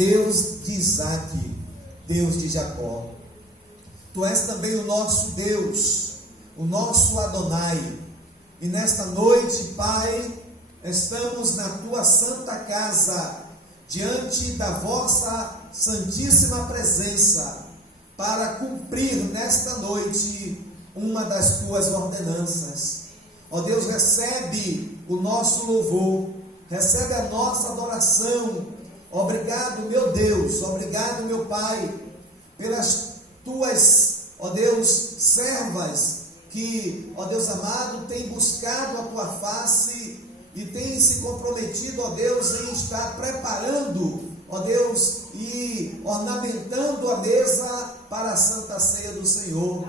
Deus de Isaque, Deus de Jacó. Tu és também o nosso Deus, o nosso Adonai. E nesta noite, Pai, estamos na tua santa casa, diante da vossa santíssima presença, para cumprir nesta noite uma das tuas ordenanças. Ó Deus, recebe o nosso louvor, recebe a nossa adoração. Obrigado, meu Deus, obrigado, meu Pai, pelas tuas, ó Deus, servas, que, ó Deus amado, tem buscado a tua face e tem se comprometido, ó Deus, em estar preparando, ó Deus, e ornamentando a mesa para a Santa Ceia do Senhor.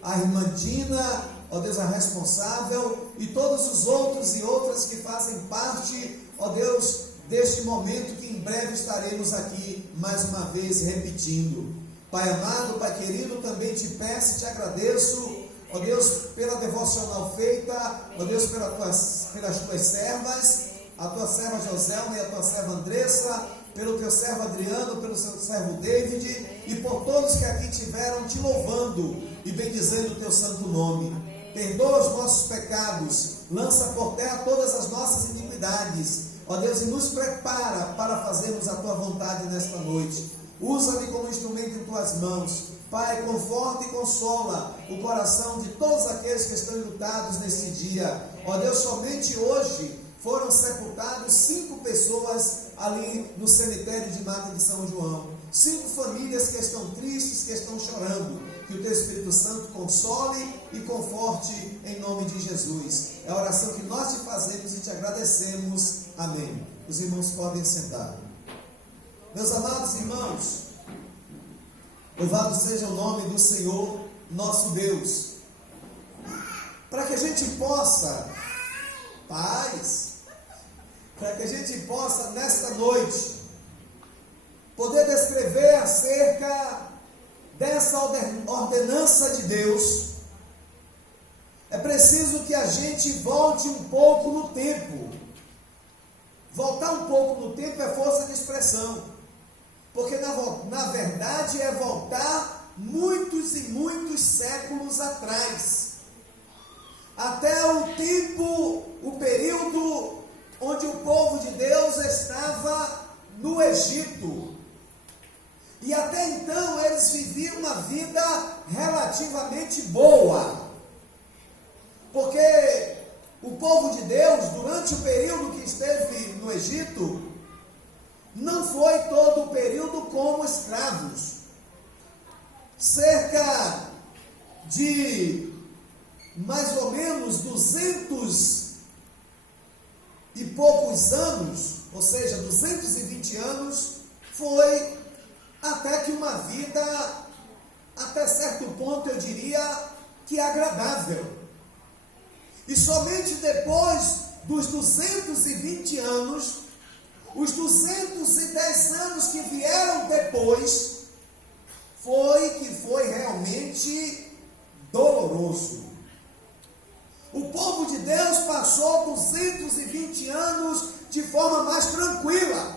A irmã Dina, ó Deus, a responsável, e todos os outros e outras que fazem parte, ó Deus, deste momento que em breve estaremos aqui mais uma vez repetindo. Pai amado, Pai querido, também te peço e te agradeço, ó Deus, pela devocional feita, ó Deus, pelas tuas servas, a tua serva Joselma e a tua serva Andressa, pelo teu servo Adriano, pelo seu servo David, e por todos que aqui tiveram te louvando e bendizendo o teu santo nome. Perdoa os nossos pecados, lança por terra todas as nossas iniquidades, ó Deus, e nos prepara para fazermos a tua vontade nesta noite. Usa-me como instrumento em tuas mãos. Pai, conforta e consola o coração de todos aqueles que estão enlutados neste dia. Ó Deus, somente hoje foram sepultados 5 pessoas ali no cemitério de Mata de São João. 5 famílias que estão tristes, que estão chorando. Que o teu Espírito Santo console e conforte em nome de Jesus. É a oração que nós te fazemos e te agradecemos. Amém. Os irmãos podem sentar. Meus amados irmãos, louvado seja o nome do Senhor, nosso Deus. Para que a gente possa, para que a gente possa, nesta noite, poder descrever acerca dessa ordenança de Deus, é preciso que a gente volte um pouco no tempo. Voltar um pouco no tempo é força de expressão, porque na verdade é voltar muitos e muitos séculos atrás, até o tempo, o período onde o povo de Deus estava no Egito. E até então eles viviam uma vida relativamente boa, porque o povo de Deus, durante o período que esteve no Egito, não foi todo o período como escravos. Cerca de mais ou menos 200 e poucos anos, ou seja, 220 anos, foi até que uma vida, até certo ponto eu diria que agradável. E somente depois dos 220 anos, os 210 anos que vieram depois, foi realmente doloroso. O povo de Deus passou 220 anos de forma mais tranquila.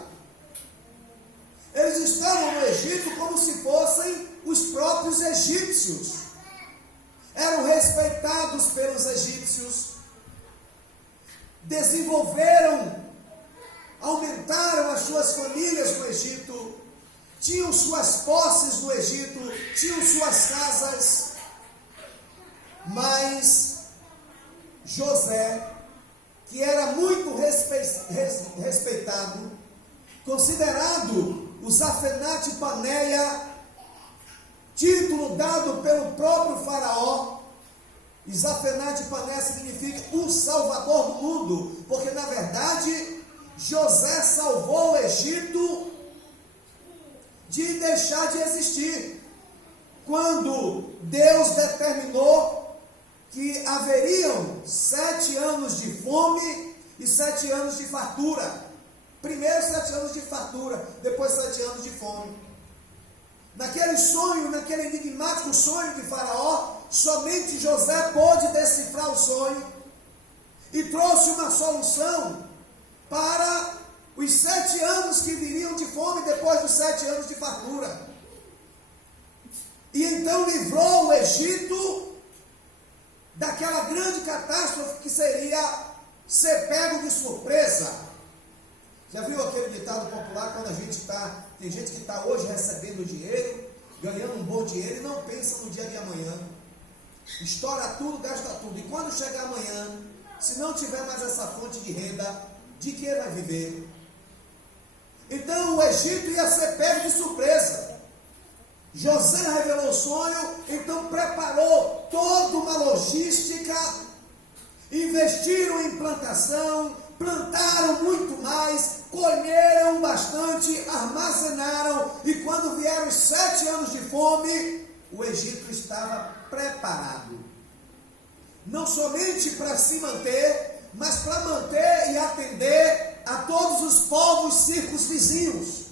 Eles estavam no Egito como se fossem os próprios egípcios. Eram respeitados pelos egípcios, desenvolveram, aumentaram as suas famílias no Egito, tinham suas posses no Egito, tinham suas casas, mas José, que era muito respeitado, considerado o Zafenate Paneia, título dado pelo próprio faraó. E Zafenate Paneia significa o salvador do mundo, porque na verdade José salvou o Egito de deixar de existir, quando Deus determinou que haveriam 7 anos de fome e 7 anos de fartura. Primeiro 7 anos de fartura, depois 7 anos de fome. Naquele sonho, naquele enigmático sonho de Faraó, somente José pôde decifrar o sonho e trouxe uma solução para os 7 anos que viriam de fome depois dos 7 anos de fartura. E então livrou o Egito daquela grande catástrofe que seria ser pego de surpresa. Já viu aquele ditado popular, quando a gente tem gente que está hoje recebendo dinheiro, ganhando um bom dinheiro e não pensa no dia de amanhã. Estoura tudo, gasta tudo. E quando chegar amanhã, se não tiver mais essa fonte de renda, de que vai viver? Então o Egito ia ser pego de surpresa. José revelou o sonho, então preparou toda uma logística, investiram em plantação, plantaram muito mais, colheram bastante, armazenaram, e quando vieram os 7 anos de fome, o Egito estava preparado. Não somente para se manter, mas para manter e atender a todos os povos circunvizinhos.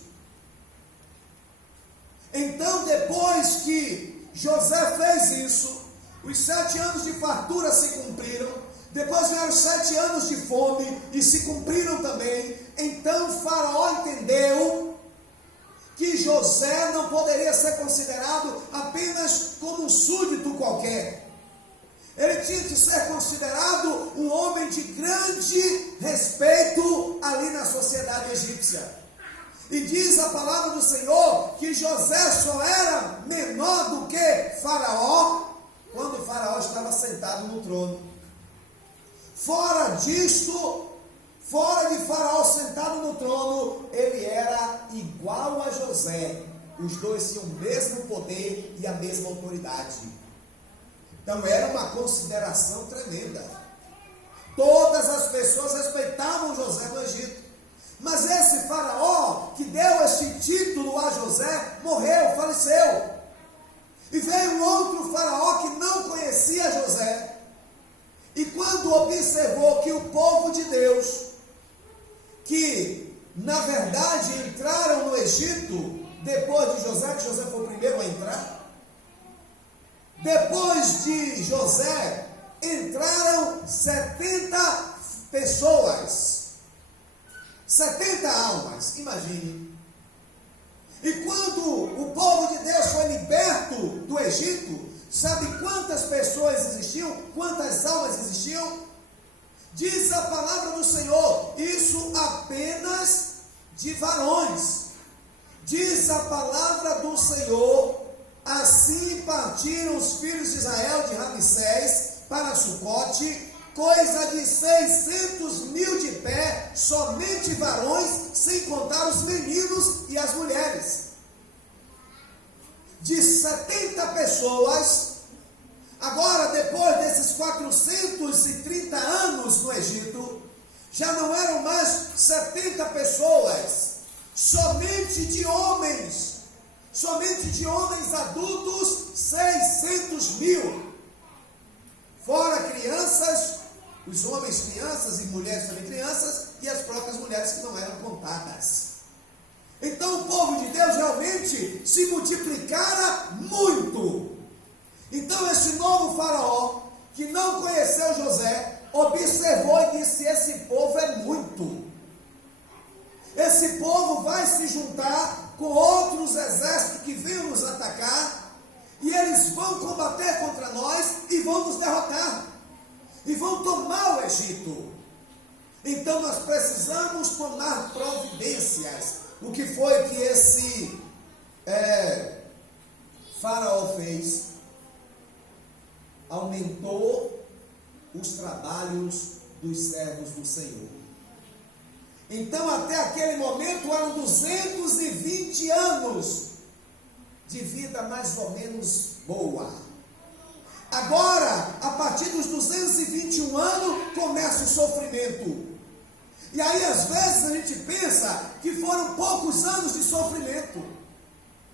Então, depois que José fez isso, os 7 anos de fartura se cumpriram, depois vieram os 7 anos de fome e se cumpriram também. Então Faraó entendeu que José não poderia ser considerado apenas como um súdito qualquer. Ele tinha que ser considerado um homem de grande respeito ali na sociedade egípcia. E diz a palavra do Senhor que José só era menor do que Faraó quando Faraó estava sentado no trono. Fora disto, fora de Faraó sentado no trono, ele era igual a José. Os dois tinham o mesmo poder e a mesma autoridade. Então era uma consideração tremenda. Todas as pessoas respeitavam José no Egito. Mas esse Faraó que deu este título a José morreu, faleceu. E veio um outro Faraó que não conhecia José. E quando observou que o povo de Deus, que na verdade entraram no Egito depois de José, que José foi o primeiro a entrar, depois de José entraram 70 pessoas, 70 almas, imagine. E quando o povo de Deus foi liberto do Egito, sabe quantas pessoas existiam? Quantas almas existiam? Diz a palavra do Senhor, isso apenas de varões. Diz a palavra do Senhor, assim partiram os filhos de Israel de Ramsés para Sucote, coisa de 600.000 de pé, somente varões, sem contar os meninos e as mulheres. De 70 pessoas, agora depois desses 430 anos no Egito, já não eram mais 70 pessoas, somente de homens adultos, 600.000. Fora crianças, os homens crianças e mulheres também crianças, e as próprias mulheres que não eram contadas. Então o povo de Deus realmente se multiplicara muito. Então esse novo Faraó, que não conheceu José, observou e disse: esse povo é muito. Esse povo vai se juntar com outros exércitos que venham nos atacar, e eles vão combater contra nós e vão nos derrotar, e vão tomar o Egito. Então nós precisamos tomar providências. O que foi que esse Faraó fez? Aumentou os trabalhos dos servos do Senhor. Então até aquele momento eram 220 anos de vida mais ou menos boa. Agora, a partir dos 221 anos, começa o sofrimento. E aí, às vezes, a gente pensa que foram poucos anos de sofrimento.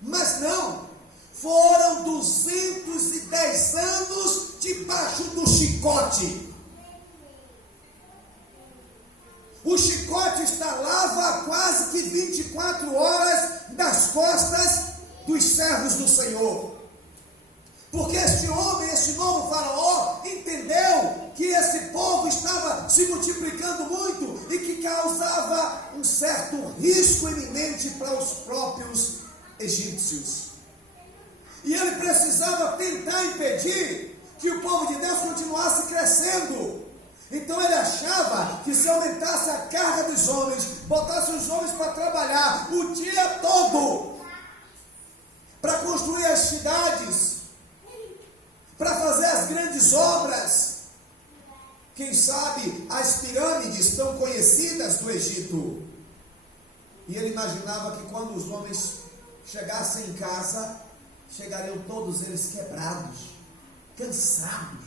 Mas não. Foram 210 anos debaixo do chicote. O chicote estalava quase que 24 horas nas costas dos servos do Senhor. Porque este homem, este novo faraó, entendeu que esse povo estava se multiplicando muito e que causava um certo risco iminente para os próprios egípcios. E ele precisava tentar impedir que o povo de Deus continuasse crescendo. Então ele achava que se aumentasse a carga dos homens, botasse os homens para trabalhar o dia todo, para construir as cidades, para fazer as grandes obras, quem sabe as pirâmides tão conhecidas do Egito. E ele imaginava que quando os homens chegassem em casa, chegariam todos eles quebrados, cansados,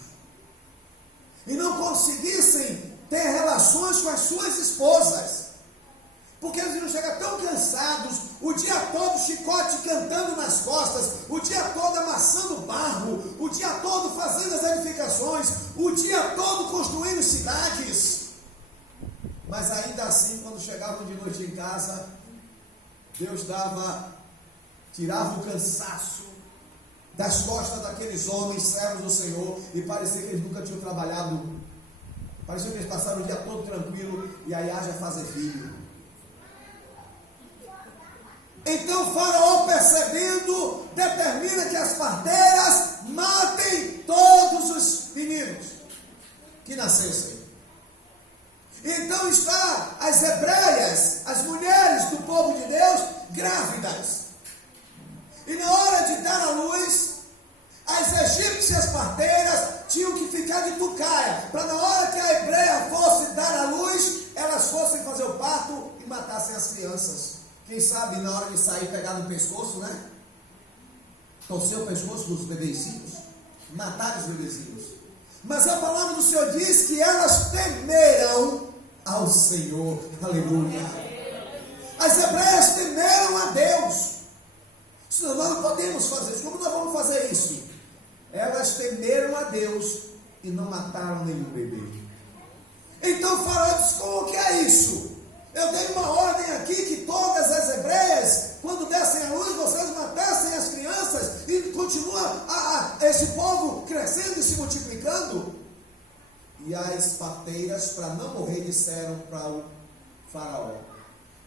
e não conseguissem ter relações com as suas esposas, porque eles iam chegar tão cansados, o dia todo chicote cantando nas costas, o dia todo amassando barro, o dia todo fazendo as edificações, o dia todo construindo cidades. Mas ainda assim, quando chegavam de noite em casa, Deus tirava o cansaço das costas daqueles homens, servos do Senhor, e parecia que eles nunca tinham trabalhado, parecia que eles passaram o dia todo tranquilo, e aí haja fazer filho. Então o faraó, percebendo, determina que as parteiras matem todos os meninos que nascessem. Então está as hebreias, as mulheres do povo de Deus, grávidas. E na hora de dar à luz, as egípcias parteiras tinham que ficar de tucaia, para na hora que a hebreia fosse dar à luz, elas fossem fazer o parto e matassem as crianças. Quem sabe na hora de sair pegar no pescoço, né? Torcer o pescoço dos bebezinhos, matar os bebezinhos. Mas a palavra do Senhor diz que elas temeram ao Senhor. Aleluia. As hebreias temeram a Deus. Nós não podemos fazer isso. Como nós vamos fazer isso? Elas temeram a Deus e não mataram nenhum bebê. Então o faraó disse: como que é isso? Eu dei uma ordem aqui que todas as hebreias, quando dessem a luz, vocês matassem as crianças, e continua esse povo crescendo e se multiplicando. E as parteiras, para não morrer, disseram para o faraó: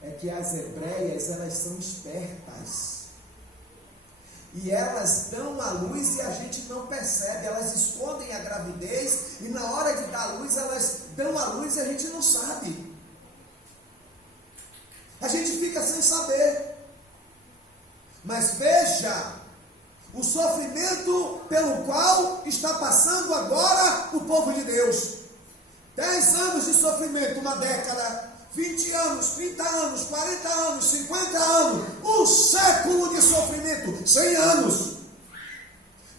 é que as hebreias, elas são espertas, e elas dão a luz e a gente não percebe, elas escondem a gravidez, e na hora de dar a luz, elas dão a luz e a gente não sabe. A gente fica sem saber. Mas veja o sofrimento pelo qual está passando agora o povo de Deus. 10 anos de sofrimento, uma década, 20 anos, 30 anos, 40 anos, 50 anos, um século de sofrimento, 100 anos,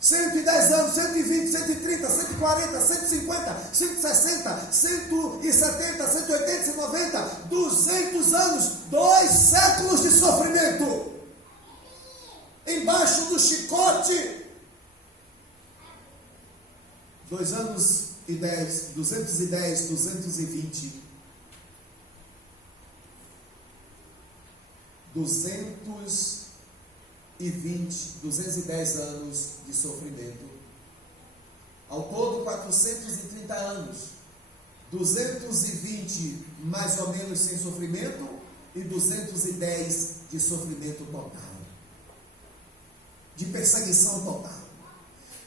110 anos, 120, 130, 140, 150, 160, 170, 180, 190, 200 anos, 2 séculos de sofrimento, embaixo do chicote. 2 anos e 10, 210, 220, 210 anos de sofrimento. Ao todo 430 anos. 220 mais ou menos sem sofrimento e 210 de sofrimento total, de perseguição total.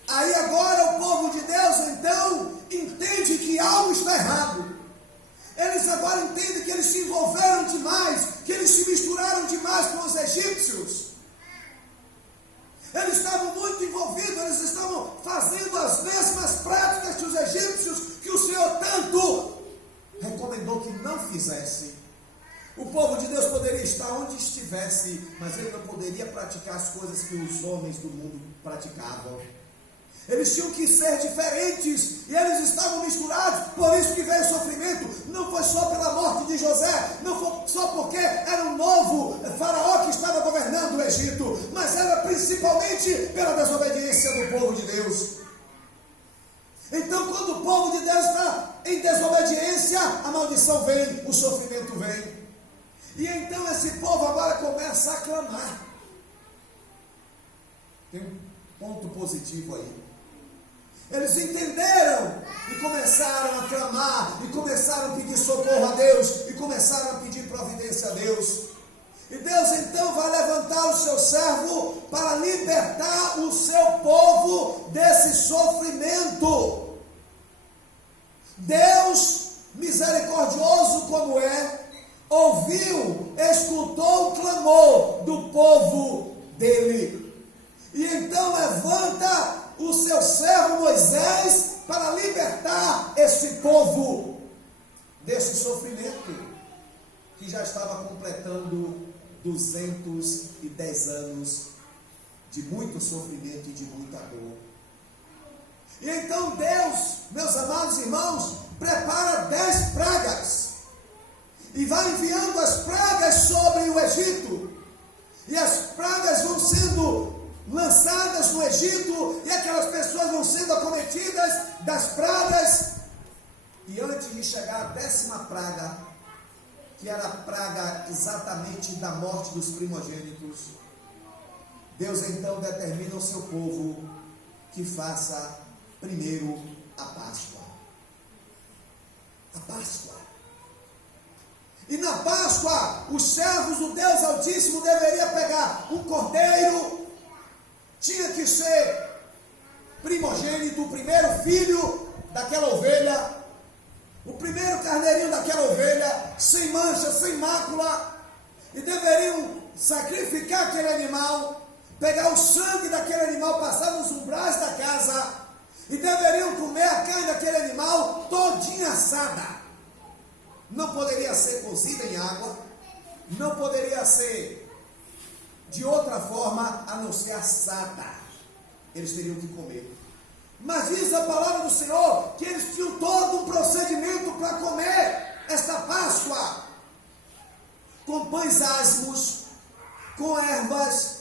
Aí agora o povo de Deus então entende que algo está errado. Eles agora entendem que eles se envolveram demais, que eles se misturaram demais com os egípcios. Eles estavam muito envolvidos, eles estavam fazendo as mesmas práticas que os egípcios, que o Senhor tanto recomendou que não fizessem. O povo de Deus poderia estar onde estivesse, mas ele não poderia praticar as coisas que os homens do mundo praticavam. Eles tinham que ser diferentes, e eles estavam misturados, por isso que veio o sofrimento. Não foi só pela morte de José, não foi só porque era um novo faraó que estava governando o Egito, mas era principalmente pela desobediência do povo de Deus. Então quando o povo de Deus está em desobediência, a maldição vem, o sofrimento vem. E então esse povo agora começa a clamar. Tem Ponto positivo aí. Eles entenderam e começaram a clamar, e começaram a pedir socorro a Deus, e começaram a pedir providência a Deus. E Deus então vai levantar o seu servo para libertar o seu povo desse sofrimento. Deus, misericordioso como é, ouviu, escutou o clamor do povo dele. E então levanta o seu servo Moisés para libertar esse povo desse sofrimento, que já estava completando 210 anos de muito sofrimento e de muita dor. E então Deus, meus amados irmãos, prepara 10 pragas e vai enviando as pragas sobre o Egito, e as pragas vão sendo lançadas no Egito, e aquelas pessoas vão sendo acometidas das pragas, e antes de chegar à 10ª praga, que era a praga exatamente da morte dos primogênitos, Deus então determina ao seu povo que faça primeiro a Páscoa. A Páscoa. E na Páscoa, os servos do Deus Altíssimo deveriam pegar um cordeiro, tinha que ser primogênito, o primeiro filho daquela ovelha, o primeiro carneirinho daquela ovelha, sem mancha, sem mácula, e deveriam sacrificar aquele animal, pegar o sangue daquele animal, passar nos umbrais da casa, e deveriam comer a carne daquele animal todinha assada. Não poderia ser cozida em água, não poderia ser de outra forma a não ser assada. Eles teriam que comer. Mas diz a palavra do Senhor que eles tinham todo um procedimento para comer esta Páscoa, com pães asmos, com ervas,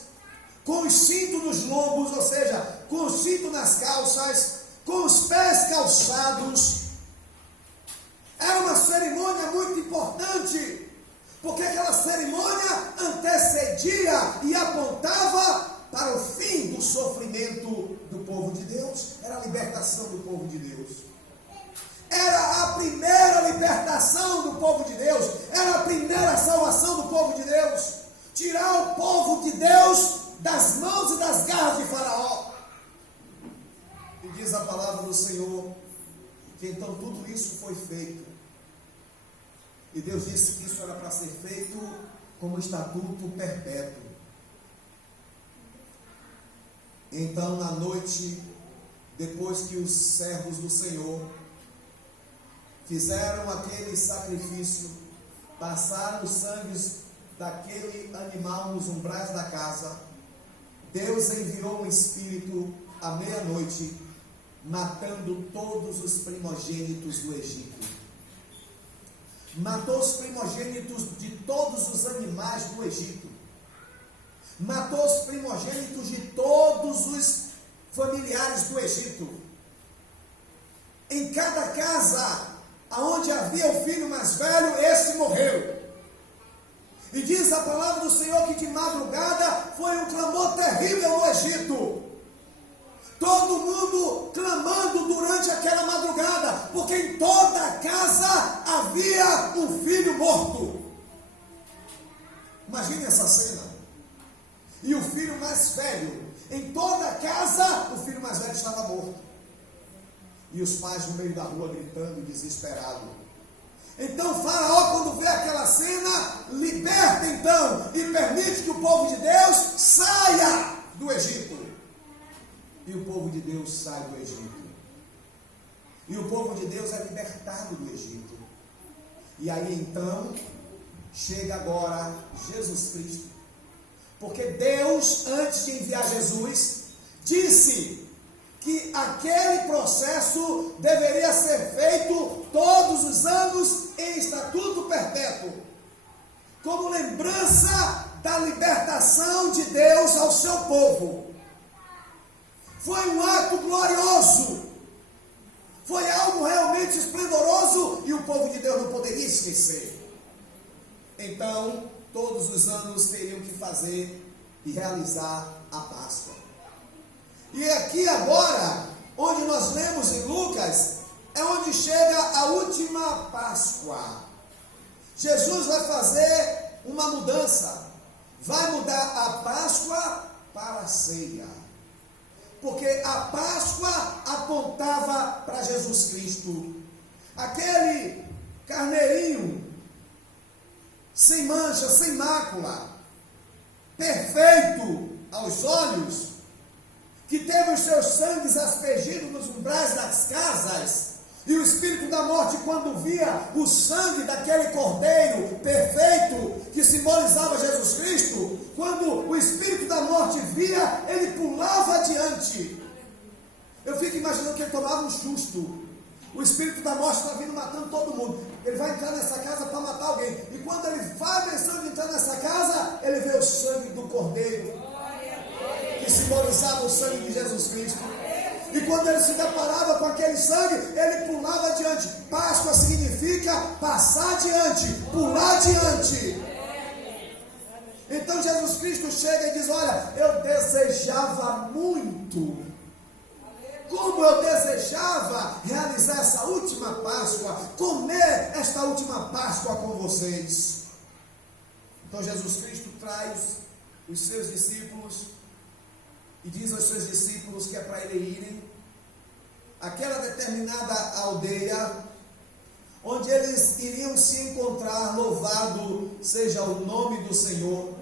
com o cinto nos lombos, ou seja, com o cinto nas calças, com os pés calçados. Era uma cerimônia muito importante, porque aquela cerimônia antecedia e apontava para o fim do sofrimento do povo de Deus. Era a libertação do povo de Deus. Era a primeira libertação do povo de Deus. Era a primeira salvação do povo de Deus. Tirar o povo de Deus das mãos e das garras de Faraó. E diz a palavra do Senhor que então tudo isso foi feito. E Deus disse que isso era para ser feito como estatuto perpétuo. Então, na noite, depois que os servos do Senhor fizeram aquele sacrifício, passaram os sangues daquele animal nos umbrais da casa, Deus enviou um espírito à meia-noite, matando todos os primogênitos do Egito. Matou os primogênitos de todos os animais do Egito. Matou os primogênitos de todos os familiares do Egito. Em cada casa onde havia o filho mais velho, esse morreu. E diz a palavra do Senhor que de madrugada foi um clamor terrível no Egito. Todo mundo clamando durante aquela madrugada, porque em toda a casa havia um filho morto. Imagine essa cena. E o filho mais velho, em toda a casa, o filho mais velho estava morto. E os pais no meio da rua gritando, desesperados. Então Faraó, quando vê aquela cena, liberta então e permite que o povo de Deus saia do Egito. E o povo de Deus sai do Egito. E o povo de Deus é libertado do Egito. E aí então, chega agora Jesus Cristo. Porque Deus, antes de enviar Jesus, disse que aquele processo deveria ser feito todos os anos em estatuto perpétuo, como lembrança da libertação de Deus ao seu povo. Foi um ato glorioso, foi algo realmente esplendoroso, e o povo de Deus não poderia esquecer. Então, todos os anos teriam que fazer e realizar a Páscoa. E aqui agora, onde nós lemos em Lucas, é onde chega a última Páscoa. Jesus vai fazer uma mudança. Vai mudar a Páscoa para a ceia. Porque a Páscoa apontava para Jesus Cristo. Aquele carneirinho, sem mancha, sem mácula, perfeito aos olhos, que teve os seus sangues aspergidos nos umbrais das casas, e o espírito da morte, quando via o sangue daquele cordeiro perfeito, que simbolizava Jesus Cristo, quando o espírito da morte via, ele pulava adiante. Eu fico imaginando que ele tomava um susto. O espírito da morte está vindo matando todo mundo. Ele vai entrar nessa casa para matar alguém. E quando ele vai pensando em entrar nessa casa, ele vê o sangue do cordeiro, que simbolizava o sangue de Jesus Cristo. E quando ele se deparava com aquele sangue, ele pulava adiante. Páscoa significa passar adiante, pular adiante. Então Jesus Cristo chega e diz: olha, eu desejava muito, como eu desejava realizar essa última Páscoa, comer esta última Páscoa com vocês. Então Jesus Cristo traz os seus discípulos e diz aos seus discípulos que é para eles irem àquela determinada aldeia, onde eles iriam se encontrar, louvado seja o nome do Senhor,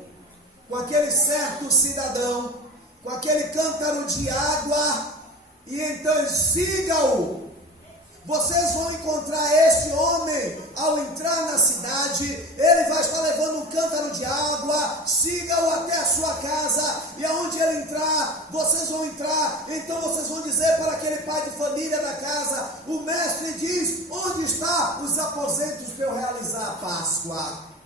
com aquele certo cidadão, com aquele cântaro de água, e então siga-o. Vocês vão encontrar este homem ao entrar na cidade. Ele vai estar levando um cântaro de água. Siga-o até a sua casa, e aonde ele entrar, vocês vão entrar. Então vocês vão dizer para aquele pai de família da casa: o mestre diz, onde está os aposentos para eu realizar a Páscoa?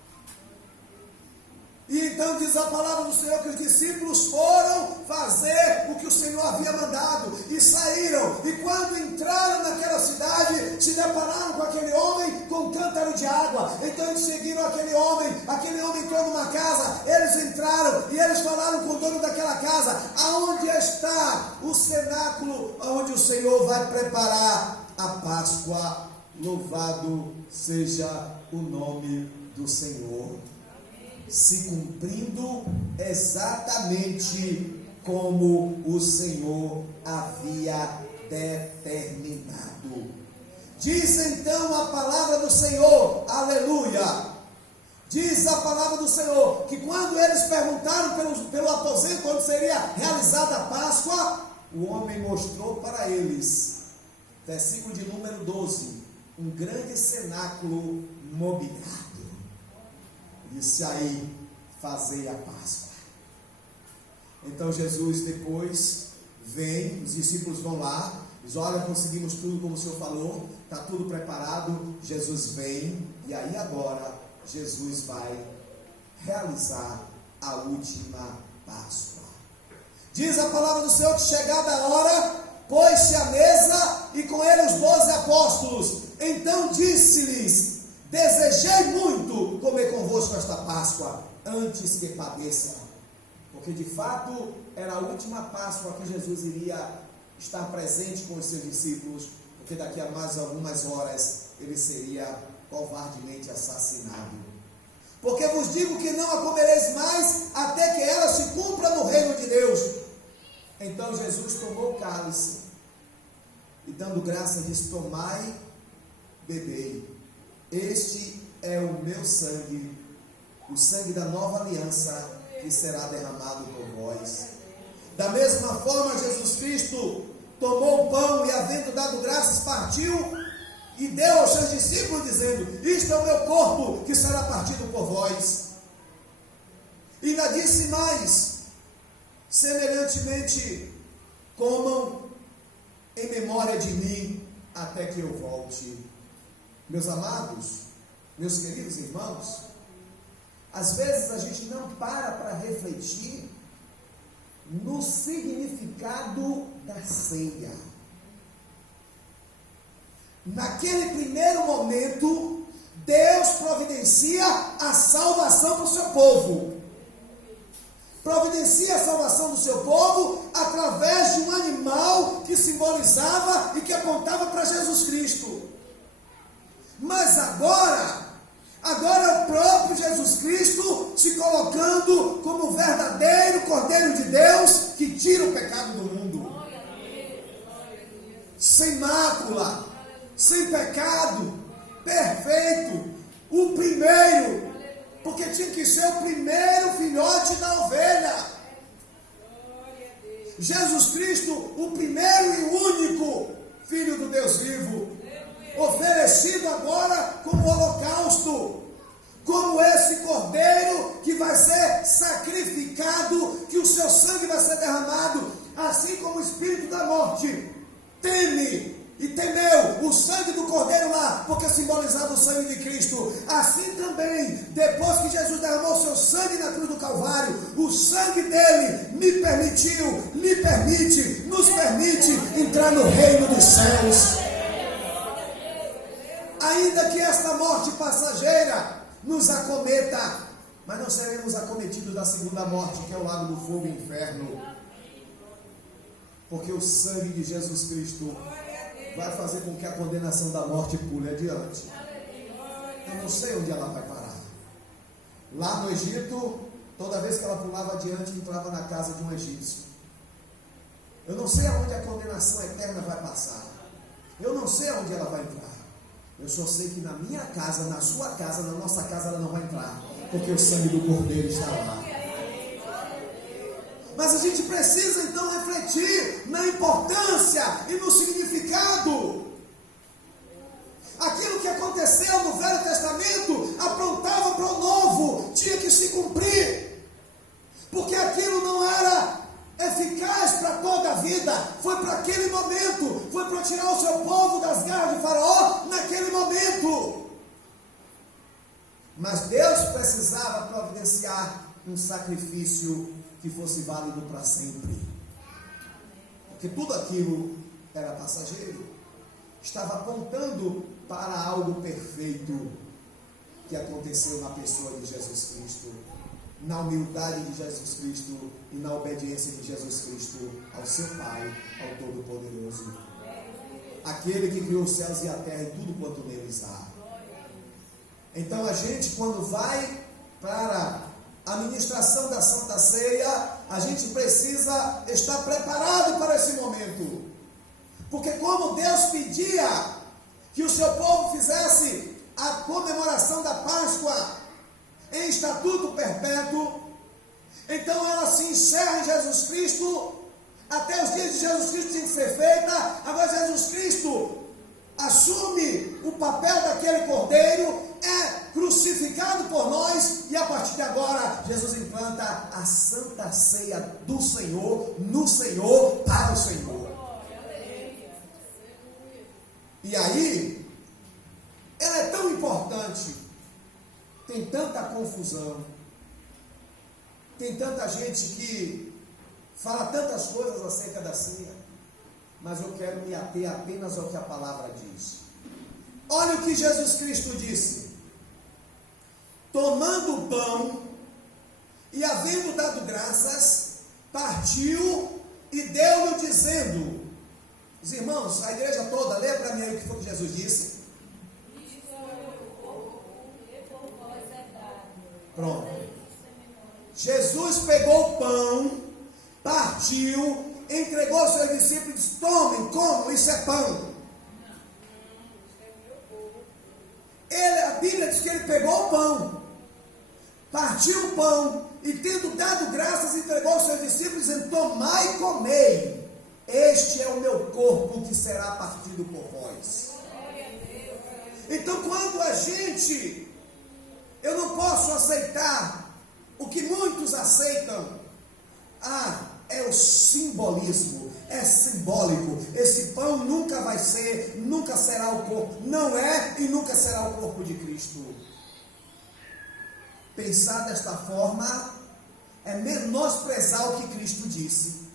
E então diz a palavra do Senhor que os discípulos foram fazer o que o Senhor havia mandado, e saíram, e quando entraram naquela cidade, se depararam com aquele homem com um cântaro de água. Então eles seguiram aquele homem entrou numa casa, eles entraram, e eles falaram com o dono daquela casa: aonde está o cenáculo onde o Senhor vai preparar a Páscoa? Louvado seja o nome do Senhor. Se cumprindo exatamente como o Senhor havia determinado. Diz então a palavra do Senhor, aleluia. Diz a palavra do Senhor que quando eles perguntaram pelo aposento onde seria realizada a Páscoa, o homem mostrou para eles, versículo de número 12, um grande cenáculo mobiliado. Disse: aí, fazei a Páscoa. Então Jesus depois vem, os discípulos vão lá, diz: olha, conseguimos tudo como o Senhor falou, está tudo preparado. Jesus vem, e aí agora Jesus vai realizar a última Páscoa. Diz a palavra do Senhor que chegada a hora, pôs-se à mesa e com ele os 12 apóstolos. Então disse-lhes: desejei muito comer convosco esta Páscoa, antes que padeça. Porque de fato era a última Páscoa que Jesus iria estar presente com os seus discípulos, porque daqui a mais algumas horas ele seria covardemente assassinado. Porque vos digo que não a comereis mais, até que ela se cumpra no reino de Deus. Então Jesus tomou o cálice, e dando graça disse: tomai, bebei. Este é o meu sangue, o sangue da nova aliança, que será derramado por vós. Da mesma forma, Jesus Cristo tomou o pão e, havendo dado graças, partiu e deu aos seus discípulos, dizendo: isto é o meu corpo, que será partido por vós. E ainda disse mais: semelhantemente, comam em memória de mim, até que eu volte. Meus amados, meus queridos irmãos, às vezes a gente não para refletir no significado da ceia. Naquele primeiro momento, Deus providencia a salvação para o seu povo. providencia a salvação do seu povo através de um animal que simbolizava e que apontava para Jesus Cristo. Mas agora é o próprio Jesus Cristo se colocando como o verdadeiro Cordeiro de Deus que tira o pecado do mundo. Sem mácula, sem pecado, perfeito, o primeiro, porque tinha que ser o primeiro filhote da ovelha. Jesus Cristo, o primeiro e único Filho do Deus vivo, oferecido agora como holocausto, como esse cordeiro que vai ser sacrificado, que o seu sangue vai ser derramado, assim como o espírito da morte teme e temeu o sangue do cordeiro lá, porque simbolizava o sangue de Cristo. Assim também, depois que Jesus derramou seu sangue na cruz do Calvário, o sangue dele me permitiu, lhe permite, nos permite entrar no reino dos céus. Ainda que esta morte passageira nos acometa, mas não seremos acometidos da segunda morte, que é o lago do fogo e inferno, porque o sangue de Jesus Cristo vai fazer com que a condenação da morte pule adiante. Eu não sei onde ela vai parar. Lá no Egito, toda vez que ela pulava adiante, entrava na casa de um egípcio. Eu não sei aonde a condenação eterna vai passar. Eu não sei aonde ela vai entrar. Eu só sei que na minha casa, na sua casa, na nossa casa ela não vai entrar, porque o sangue do Cordeiro está lá. Mas a gente precisa então refletir na importância e no significado. Aquilo que aconteceu no Velho Testamento aprontava para o Novo, tinha que se cumprir, porque aquilo não era eficaz para toda a vida, foi para aquele momento, foi para tirar o seu povo das garras de Faraó naquele momento. Mas Deus precisava providenciar um sacrifício que fosse válido para sempre, porque tudo aquilo era passageiro, estava apontando para algo perfeito que aconteceu na pessoa de Jesus Cristo, na humildade de Jesus Cristo e na obediência de Jesus Cristo ao seu Pai, ao Todo-Poderoso, aquele que criou os céus e a terra e tudo quanto neles há. Então a gente, quando vai para a ministração da Santa Ceia, a gente precisa estar preparado para esse momento, porque como Deus pedia que o seu povo fizesse a comemoração da Páscoa em estatuto perpétuo, então ela se encerra em Jesus Cristo. Até os dias de Jesus Cristo tinha que ser feita, agora Jesus Cristo assume o papel daquele cordeiro, é crucificado por nós, e a partir de agora Jesus implanta a Santa Ceia do Senhor, no Senhor, para o Senhor. E aí, ela é tão importante, tem tanta confusão, tem tanta gente que fala tantas coisas acerca da ceia, mas eu quero me ater apenas ao que a palavra diz. Olha o que Jesus Cristo disse: tomando o pão e havendo dado graças, partiu e deu-lhe dizendo. Os irmãos, a igreja toda, lê para mim aí o que foi que Jesus disse. Pronto. Jesus pegou o pão, partiu, entregou aos seus discípulos e disse: tomem, comam, isso é pão. A Bíblia diz que ele pegou o pão, partiu o pão e, tendo dado graças, entregou aos seus discípulos, dizendo: tomai e comei, este é o meu corpo que será partido por vós. Então, quando a gente, eu não posso aceitar o que muitos aceitam. É o simbolismo, é simbólico. Esse pão nunca vai ser, nunca será o corpo, não é e nunca será o corpo de Cristo. Pensar desta forma é menosprezar o que Cristo disse.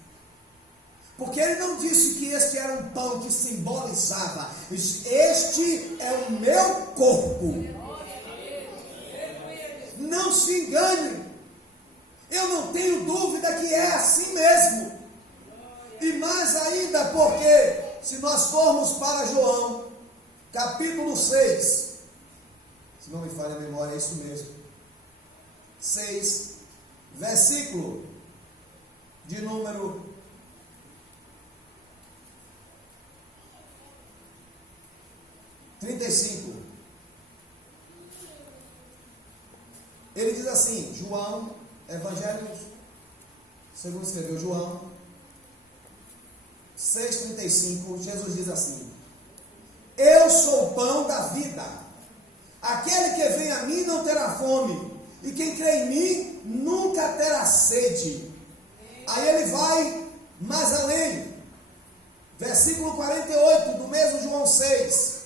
Porque ele não disse que este era um pão que simbolizava, este é o meu corpo. Não se engane. Eu não tenho dúvida que é assim mesmo. E mais ainda porque, se nós formos para João, capítulo 6, se não me falha a memória, é isso mesmo, 6, versículo de número 35. Ele diz assim, João, Evangelho segundo escreveu João 6,35, Jesus diz assim: eu sou o pão da vida, aquele que vem a mim não terá fome, e quem crê em mim nunca terá sede. Aí ele vai mais além, versículo 48 do mesmo João 6,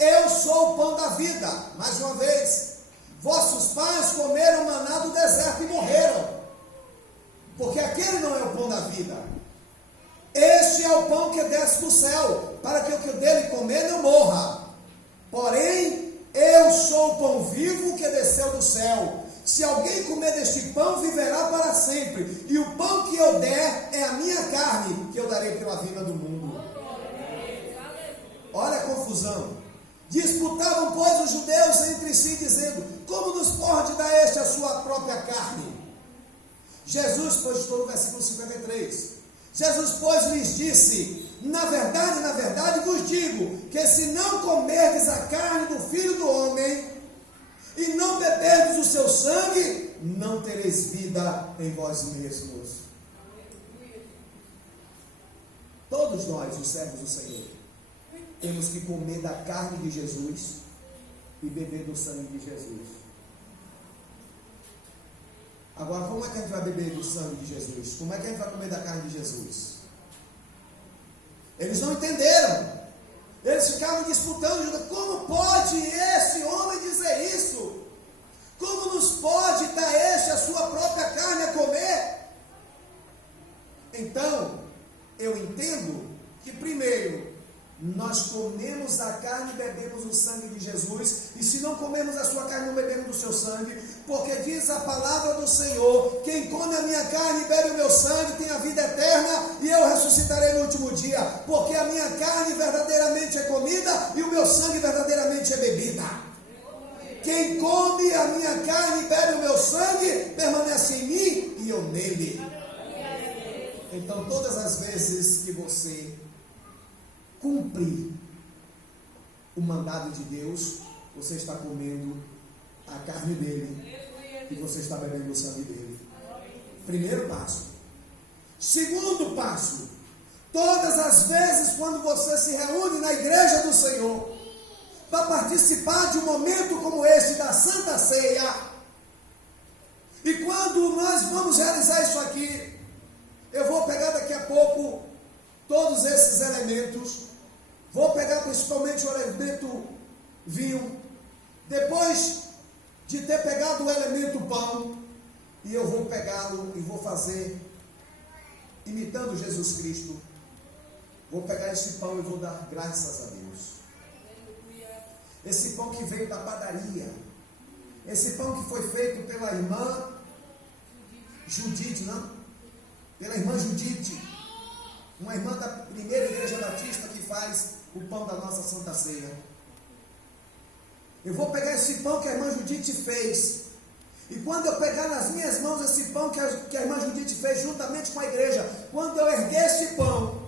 eu sou o pão da vida. Mais uma vez, vossos pais comeram maná do deserto e morreram, porque aquele não é o pão da vida. Este é o pão que desce do céu, para que o que dele comer não morra. Porém, eu sou o pão vivo que desceu do céu. Se alguém comer deste pão, viverá para sempre. E o pão que eu der é a minha carne, que eu darei pela vida do mundo. Olha a confusão. Disputavam, pois, os judeus entre si, dizendo: como nos pode dar este a sua própria carne? Jesus, pois, estou no versículo 53. Jesus, pois, lhes disse: na verdade vos digo, que se não comerdes a carne do Filho do Homem, e não beberdes o seu sangue, não tereis vida em vós mesmos. Todos nós, os servos do Senhor, temos que comer da carne de Jesus e beber do sangue de Jesus. Agora, como é que a gente vai beber do sangue de Jesus? Como é que a gente vai comer da carne de Jesus? Eles não entenderam. Eles ficavam disputando. Como pode esse homem dizer isso? Como nos pode dar este a sua própria carne a comer? Então, eu entendo que primeiro, nós comemos a carne e bebemos o sangue de Jesus, e se não comemos a sua carne, não bebemos do seu sangue, porque diz a palavra do Senhor: quem come a minha carne e bebe o meu sangue tem a vida eterna, e eu ressuscitarei no último dia, porque a minha carne verdadeiramente é comida e o meu sangue verdadeiramente é bebida. Quem come a minha carne e bebe o meu sangue permanece em mim e eu nele. Então, todas as vezes que você cumprir o mandado de Deus, você está comendo a carne dele e você está bebendo o sangue dele. Primeiro passo. Segundo passo, todas as vezes quando você se reúne na igreja do Senhor para participar de um momento como este da Santa Ceia, e quando nós vamos realizar isso aqui, eu vou pegar daqui a pouco todos esses elementos. Vou pegar principalmente o elemento vinho, depois de ter pegado o elemento pão, e eu vou pegá-lo e vou fazer, imitando Jesus Cristo, vou pegar esse pão e vou dar graças a Deus. Esse pão que veio da padaria, esse pão que foi feito pela irmã Judite, não? Pela irmã Judite, uma irmã da primeira igreja batista que faz o pão da nossa Santa Ceia. Eu vou pegar esse pão que a irmã Judite fez, e quando eu pegar nas minhas mãos esse pão que a irmã Judite fez juntamente com a igreja, quando eu erguer esse pão,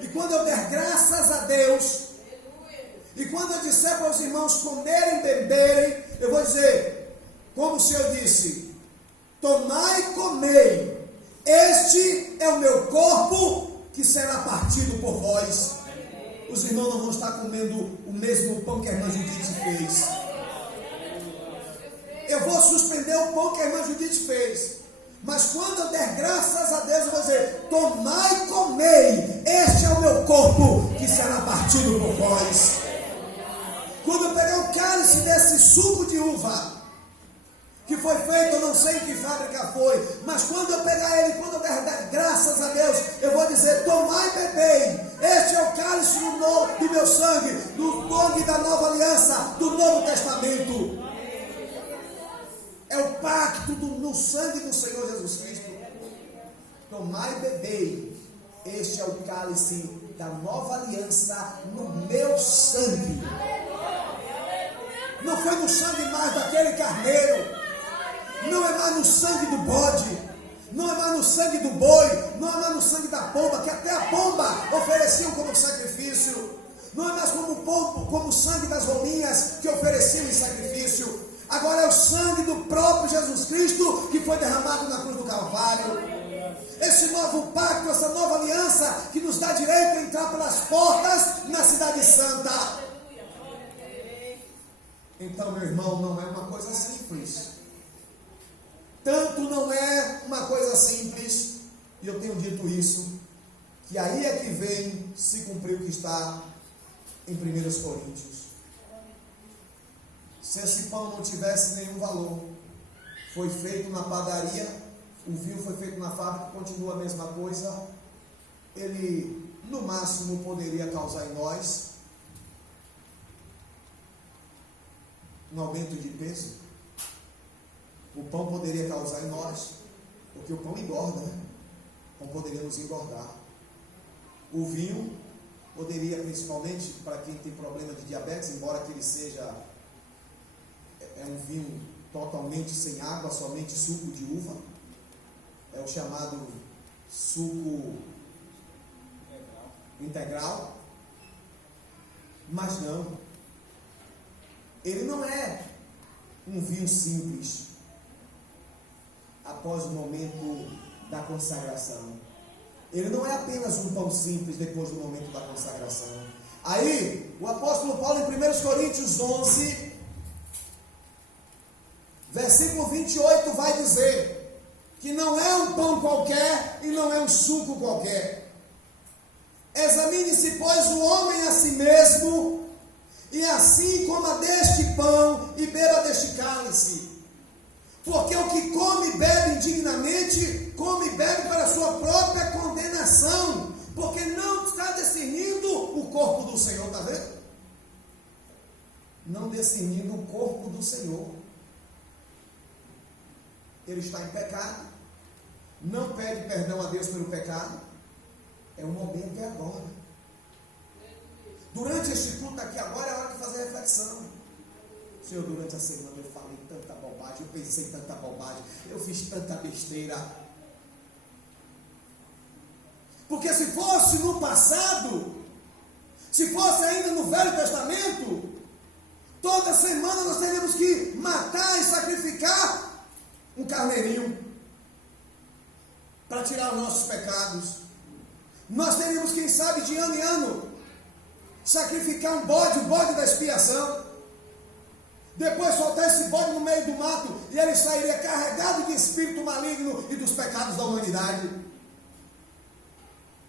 e quando eu der graças a Deus, e quando eu disser para os irmãos comerem e beberem, eu vou dizer, como o Senhor disse: tomai e comei, este é o meu corpo que será partido por vós. Os irmãos não vão estar comendo o mesmo pão que a irmã Judite fez. Eu vou suspender o pão que a irmã Judite fez, mas quando eu der graças a Deus, eu vou dizer: tomai e comei, este é o meu corpo que será partido por vós. Quando eu pegar o cálice desse suco de uva, que foi feito, eu não sei em que fábrica foi, mas quando eu pegar ele, quando eu der graças a Deus, eu vou dizer: tomai e bebei, este é o cálice do meu sangue, do sangue da nova aliança, do Novo Testamento. É o pacto no sangue do Senhor Jesus tomai e bebei, este é o cálice da nova aliança no meu sangue. Não foi no sangue mais daquele carneiro, não é mais no sangue do bode, não é mais no sangue do boi, não é mais no sangue da pomba, que até a pomba ofereciam como sacrifício, não é mais como o sangue das rolinhas que ofereciam em sacrifício. Agora é o sangue do próprio Jesus Cristo que foi derramado na cruz do Calvário. Esse novo pacto, essa nova aliança que nos dá direito a entrar pelas portas na cidade santa. Então, meu irmão, não é uma coisa simples. Tanto não é uma coisa simples, e eu tenho dito isso, que aí é que vem se cumprir o que está em 1 Coríntios. Se esse pão não tivesse nenhum valor, foi feito na padaria, o vinho foi feito na fábrica, continua a mesma coisa, ele no máximo poderia causar em nós um aumento de peso. O pão poderia causar em nós, porque o pão engorda, né? O pão poderia nos engordar. O vinho poderia, principalmente para quem tem problema de diabetes, embora que ele seja um vinho totalmente sem água, somente suco de uva, é o chamado suco integral, mas não, ele não é um vinho simples após o momento da consagração. Ele não é apenas um pão simples depois do momento da consagração. Aí, o apóstolo Paulo, em 1 Coríntios 11, versículo 28, vai dizer que não é um pão qualquer e não é um suco qualquer. Examine-se, pois, o homem a si mesmo, e assim coma deste pão e beba deste cálice. Porque o que come e bebe indignamente, come e bebe para a sua própria condenação, porque não está discernindo o corpo do Senhor, está vendo? Não discernindo o corpo do Senhor. Ele está em pecado, não pede perdão a Deus pelo pecado. É o momento, é agora. Durante este culto aqui agora é hora de fazer reflexão. Senhor, durante a semana eu falei tanta bobagem, eu pensei tanta bobagem, eu fiz tanta besteira. Porque se fosse no passado, se fosse ainda no Velho Testamento, toda semana nós teríamos que matar e sacrificar um carneirinho para tirar os nossos pecados. Nós teríamos, quem sabe, de ano em ano, sacrificar um bode, o bode da expiação. Depois soltar esse bode no meio do mato e ele sairia carregado de espírito maligno e dos pecados da humanidade.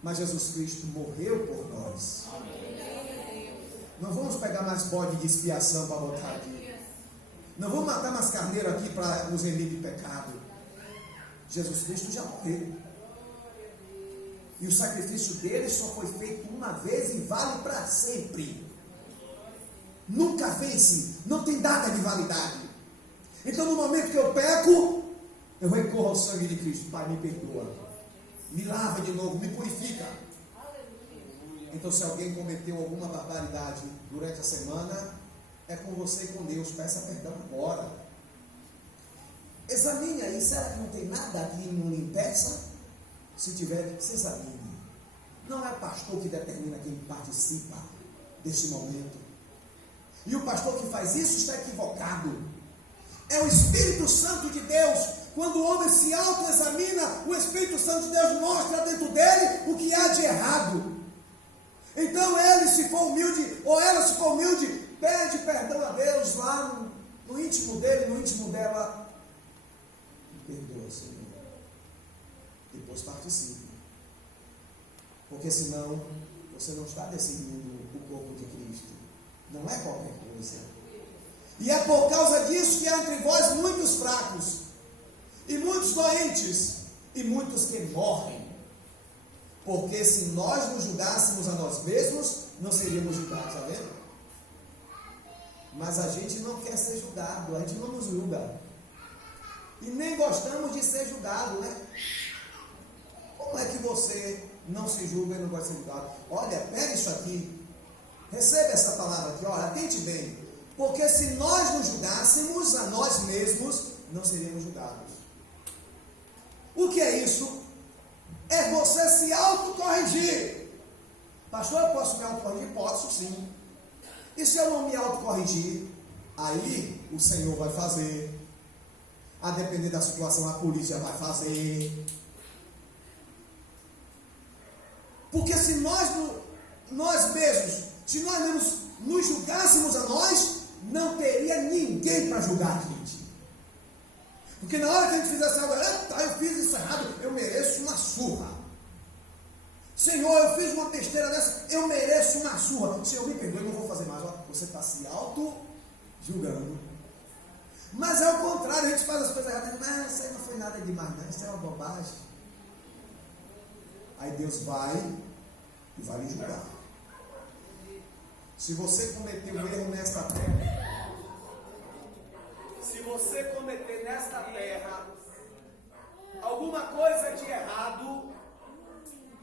Mas Jesus Cristo morreu por nós. Não vamos pegar mais bode de expiação para botar aqui. Não vamos matar mais carneiro aqui para nos remir de pecado. Jesus Cristo já morreu. E o sacrifício dele só foi feito uma vez e vale para sempre. Nunca vence, não tem data de validade. Então, no momento que eu peco, eu recorro ao sangue de Cristo. Pai, me perdoa, me lava de novo, me purifica. Então, se alguém cometeu alguma barbaridade durante a semana, é com você e com Deus. Peça perdão agora. Examine aí, será que não tem nada que não lhe impeça? Se tiver, se examine. Não é o pastor que determina quem participa desse momento. E o pastor que faz isso está equivocado. É o Espírito Santo de Deus. Quando o homem se autoexamina, o Espírito Santo de Deus mostra dentro dele o que há de errado. Então ele, se for humilde, ou ela, se for humilde, pede perdão a Deus lá no íntimo dele, no íntimo dela. Me perdoa, Senhor. Depois participe. Porque senão você não está decidindo o corpo de Cristo. Não é qualquer coisa. E é por causa disso que há entre vós muitos fracos, e muitos doentes, e muitos que morrem. Porque se nós nos julgássemos a nós mesmos, não seríamos julgados, está vendo? Mas a gente não quer ser julgado, a gente não nos julga. E nem gostamos de ser julgado, né? Como você não se julga e não vai ser julgado. Olha, pega isso aqui. Receba essa palavra aqui, olha, atente bem. Porque se nós nos julgássemos a nós mesmos, não seríamos julgados. O que é isso? É você se autocorrigir. Pastor, eu posso me autocorrigir? Posso, sim. E se eu não me autocorrigir, aí o Senhor vai fazer. A depender da situação, a polícia vai fazer. Porque se nós mesmos, se nós mesmos nos julgássemos a nós, não teria ninguém para julgar a gente. Porque na hora que a gente fizesse algo, eu fiz isso errado, eu mereço uma surra. Senhor, eu fiz uma besteira dessa, eu mereço uma surra. Senhor, me perdoe, eu não vou fazer mais. Você está se auto-julgando. Mas é o contrário, a gente faz as coisas erradas, mas isso aí não foi nada demais, não, isso é uma bobagem. Aí Deus vai e vai lhe julgar. Se você cometeu um erro nesta terra, se você cometer nesta terra alguma coisa de errado,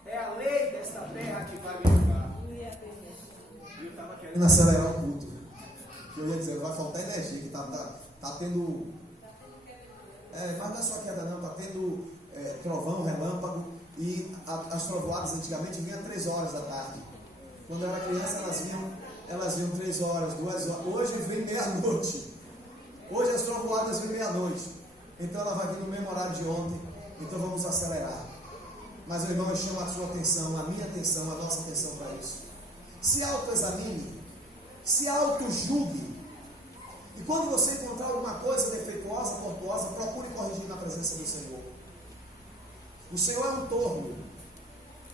é a lei desta terra que vai lhe julgar. Eu estava querendo acelerar o culto, que eu ia dizer, vai faltar energia, que está tendo, mas não é só queda não, está tendo trovão, relâmpago, e as trovoadas antigamente vinham 3 horas da tarde. Quando eu era criança elas vinham 3 horas, 2 horas, hoje vem meia-noite. Hoje as trovoadas vêm meia-noite, então ela vai vir no mesmo horário de ontem, então vamos acelerar. Mas, meu irmão, eu chamo a sua atenção, a minha atenção, a nossa atenção para isso. Se autoexamine, se auto-julgue, e quando você encontrar alguma coisa defeituosa, tortuosa, procure corrigir na presença do Senhor. O Senhor é um torno.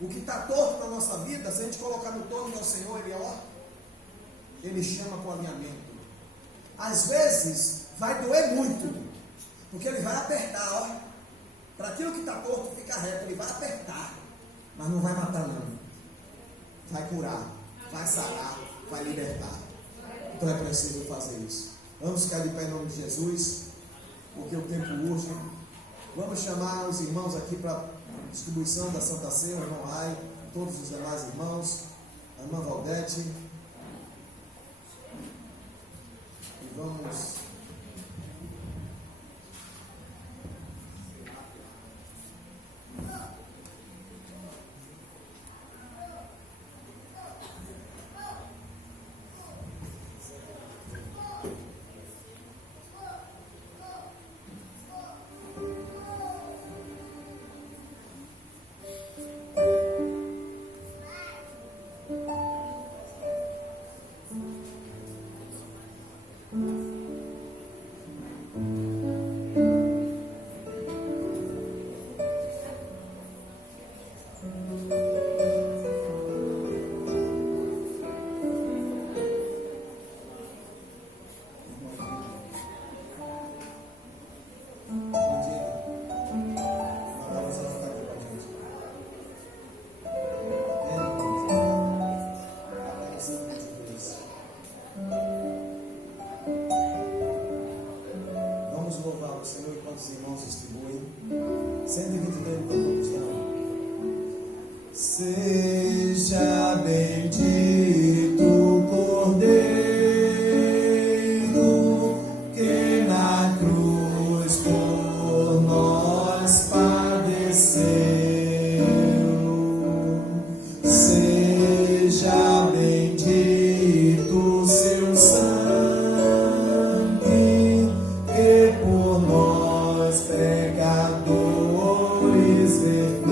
O que está torto na nossa vida, se a gente colocar no torno do Senhor, Ele chama com alinhamento. Às vezes, vai doer muito, porque Ele vai apertar, para aquilo que está torto ficar reto, Ele vai apertar, mas não vai matar não, vai curar, vai sarar, vai libertar. Então é preciso fazer isso. Vamos ficar de pé em nome de Jesus, porque o tempo urge. Vamos chamar os irmãos aqui para a distribuição da Santa Ceia, o irmão Rai, todos os demais irmãos, a irmã Valdete, e vamos... Seja bendito o Cordeiro que na cruz por nós padeceu. Seja bendito o seu sangue que por nós pecadores verteu.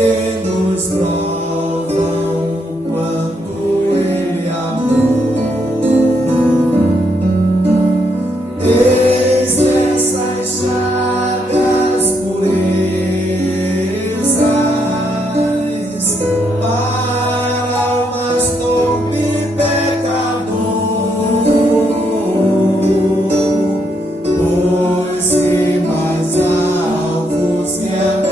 que nos provam o quanto Ele amou. Desde essas chagas purezas para o mais torpe pecador, pois que mais alvo se a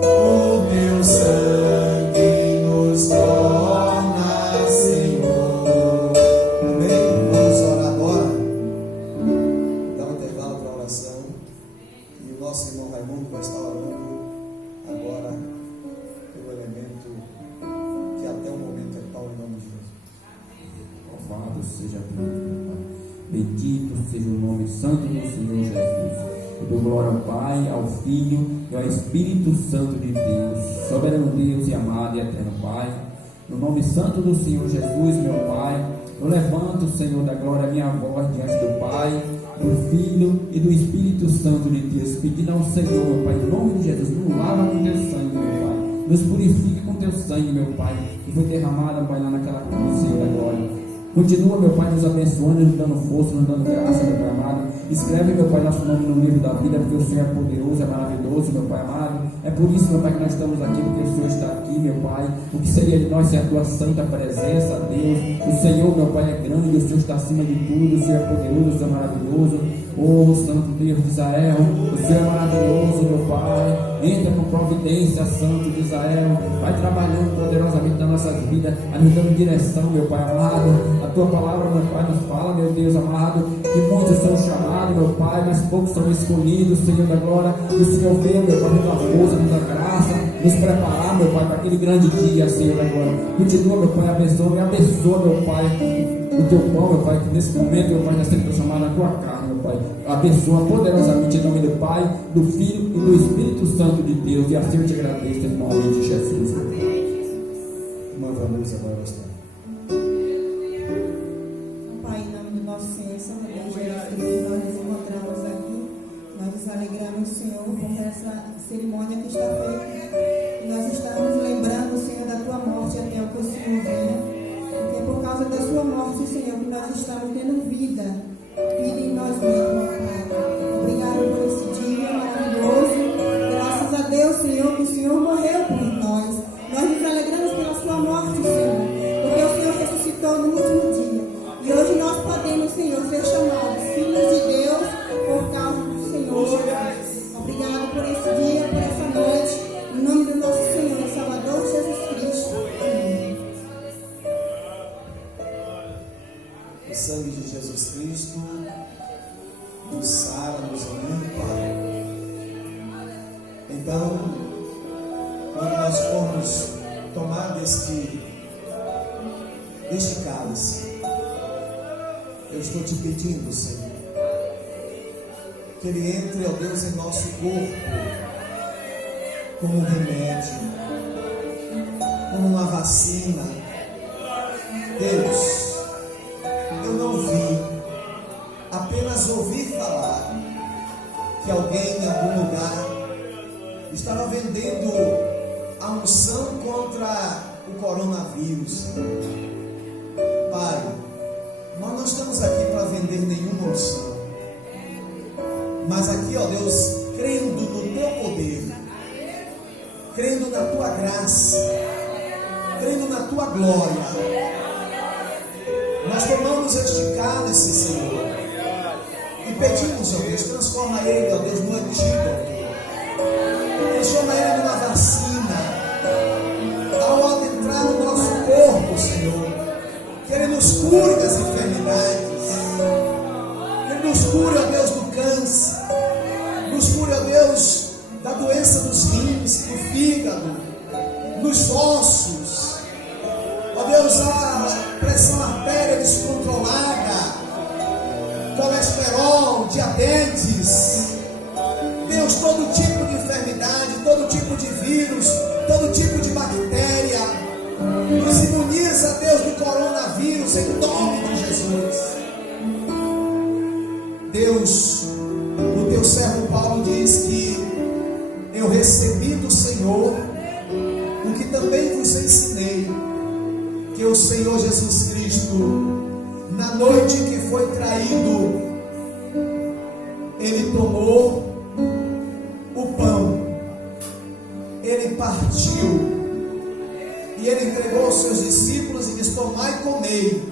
o teu sangue nos torna Senhor. Amém? Vamos orar agora. Dá um intervalo para a oração. E o nosso irmão Raimundo vai estar orando agora pelo elemento que até o momento é tal, em nome de Jesus. Louvado seja Deus, meu Pai. Bendito seja o nome santo do Senhor Jesus. Eu dou glória ao Pai, ao Filho e ao Espírito Santo de Deus, soberano Deus e amado e eterno Pai. No nome santo do Senhor Jesus, meu Pai, eu levanto, Senhor da glória, a minha voz diante do Pai, do Filho e do Espírito Santo de Deus, pedindo ao Senhor, meu Pai, em nome de Jesus, nos lava com teu sangue, meu Pai, nos purifica com teu sangue, meu Pai, que foi derramado, Pai, lá naquela cruz, Senhor da glória. Continua, meu Pai, nos abençoando, nos dando força, nos dando graça, meu Pai amado. Escreve, meu Pai, nosso nome no livro da vida, porque o Senhor é poderoso, é maravilhoso, meu Pai amado. É por isso, meu Pai, que nós estamos aqui, porque o Senhor está aqui, meu Pai. O que seria de nós sem a tua santa presença, Deus? O Senhor, meu Pai, é grande, o Senhor está acima de tudo, o Senhor é poderoso, o Senhor é maravilhoso. Oh, Santo Deus de Israel, o Senhor é maravilhoso, meu Pai. Entra com providência, Santo de Israel. Vai trabalhando poderosamente nas nossas vidas, nos dando direção, meu Pai amado. A tua palavra, meu Pai, nos fala, meu Deus amado, que muitos são chamados, meu Pai, mas poucos são escolhidos, Senhor da glória. E o Senhor veio, meu Pai, com a força, com a graça, nos preparar, meu Pai, para aquele grande dia, Senhor da glória. Continua, meu Pai, abençoa, meu Pai, o teu pão, meu Pai, que nesse momento, meu Pai, já sempre transformado na tua carne, meu Pai. Abençoa poderosamente em nome do Pai, do Filho e do Espírito Santo de Deus. E assim eu te agradeço em nome de Jesus. Manda a luz agora, pastor. Pai, em nome do nosso Senhor e Salvador Jesus Cristo, nós nos encontramos aqui. Nós nos alegramos, Senhor, por essa cerimônia que está feita. Nós estamos lembrando, Senhor, da tua morte até o que o Senhor venha. Porque é por causa da sua morte, Senhor, que nós estamos tendo vida em nós mesmos, Pai. Obrigado por esse dia maravilhoso. Graças a Deus, Senhor, que o Senhor morreu por nós. Nós nos alegramos pela sua morte, Senhor, porque o Senhor ressuscitou no último dia. E hoje nós podemos, Senhor, ser chamados filhos de Deus por causa do Senhor Jesus. Obrigado por esse dia, por essa noite. Em nome do nosso Senhor e Salvador Jesus Cristo. Amém. O sangue de Jesus Cristo nos sara, nos limpa. Então, quando nós formos tomar deste cálice, eu estou te pedindo, Senhor, que ele entre, ó Deus, em nosso corpo como um remédio, como uma vacina. Deus, eu não vi, apenas ouvi falar que alguém em algum lugar estava vendendo a unção contra o coronavírus. Pai, nós não estamos aqui para vender nenhuma unção, mas aqui, ó Deus, crendo no teu poder, crendo na tua graça, crendo na tua glória, nós tomamos este cálice, Senhor, e pedimos, ó Deus, transforma ele, ó Deus, no antídoto, transforma ele numa vacina, ao adentrar no nosso corpo, Senhor, que ele nos cure das enfermidades, que ele nos cure, ó Deus, do câncer, nos cure, ó Deus, da doença dos rins, do fígado, dos ossos, ó Deus, a pressão artéria descontrolada, colesterol, diabetes, Deus, todo tipo de enfermidade, todo tipo de vírus, todo tipo de bactéria, nos imuniza, Deus, do coronavírus, em nome de Jesus. Deus, o teu servo Paulo diz que eu recebo recebi do Senhor o que também vos ensinei, que o Senhor Jesus Cristo, na noite que foi traído, ele tomou o pão, ele partiu, e ele entregou aos seus discípulos e disse: tomai e comei,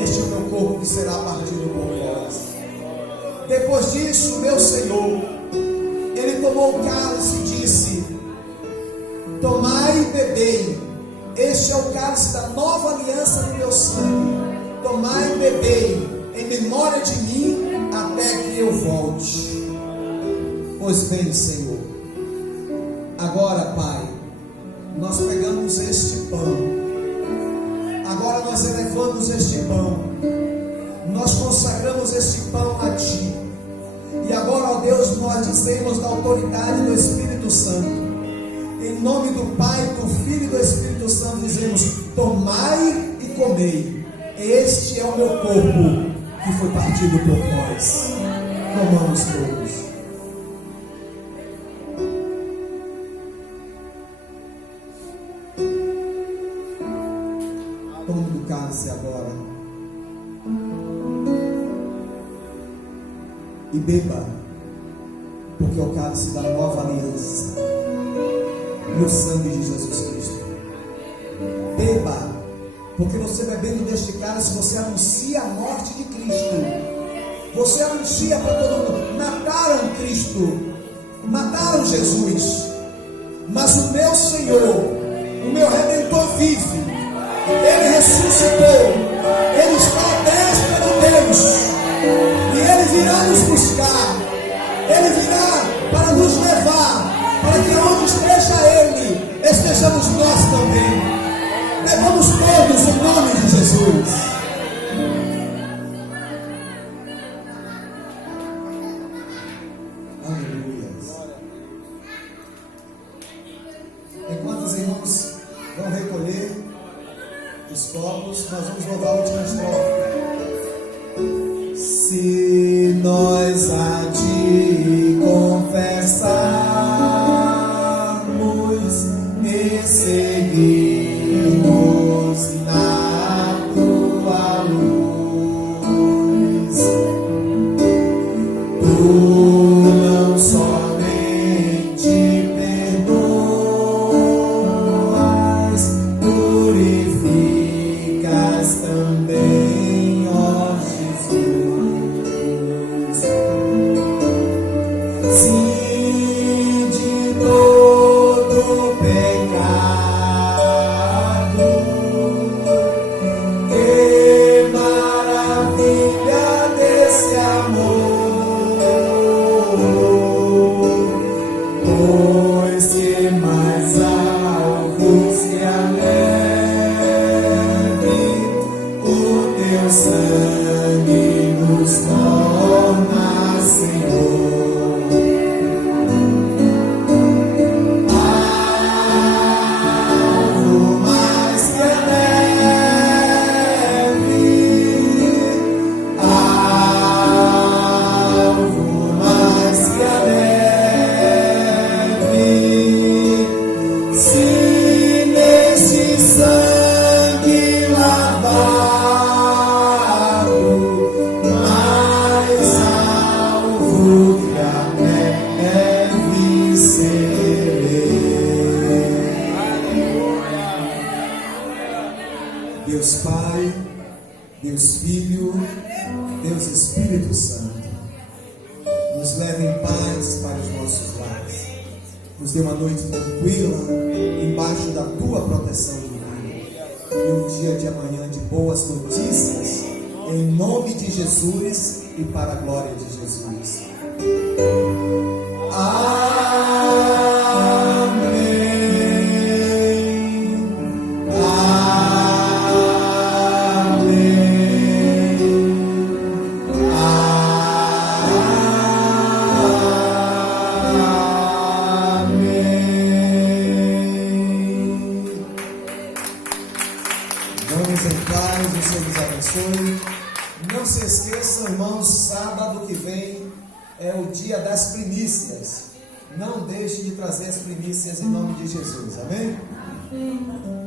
este é o meu corpo que será partido por vós. Depois disso, meu Senhor, ele tomou o cálice e disse: tomai e bebei, este é o cálice da nova aliança do meu sangue. Tomai e bebei, em memória de mim, até que eu volte. Pois bem, Senhor, agora, Pai, nós pegamos este pão, agora nós elevamos este pão, nós consagramos este pão a Ti, e agora, ó Deus, nós dizemos da autoridade do Espírito Santo, em nome do Pai, do Filho e do Espírito Santo, dizemos: tomai e comei, este é o meu corpo que foi partido por vós. Comamos todos. Tome do cálice agora e beba, porque é o cálice da nova aliança no sangue de Jesus Cristo. Beba, porque você bebendo deste cálice, você anuncia a morte de Cristo. Você anuncia para todo mundo: mataram Cristo, mataram Jesus, mas o meu Senhor, o meu Redentor vive, Ele ressuscitou, Ele está à destra de Deus, e Ele virá nos buscar, Ele virá para nos levar, para que onde esteja Ele, estejamos nós também. Levamos todos o nome de Jesus. Aleluia. Enquanto os irmãos vão recolher os copos, nós vamos louvar a última estrofe. Se nós a Ti confessarmos e seguirmos na Tua luz, Tu não somente perdoas, purificas também, ó Jesus. Sim, de todo pecado, que maravilha desse amor, pois que mais alvos que a neve, o Teu sangue nos torna, Senhor. Algo mais que a neve, algo mais que a neve, se nesse sangue lavado, mais alvo que a neve serei. Deus Pai, Deus Filho, Deus Espírito Santo, nos leve em paz para os nossos lares. Nos dê uma noite tranquila, embaixo da Tua proteção divina. E um dia de amanhã de boas notícias, em nome de Jesus e para a glória de Jesus. Vamos em paz, o Senhor nos abençoe. Não se esqueçam, irmãos, sábado que vem é o dia das primícias. não deixe de trazer as primícias em nome de Jesus, amém? Amém.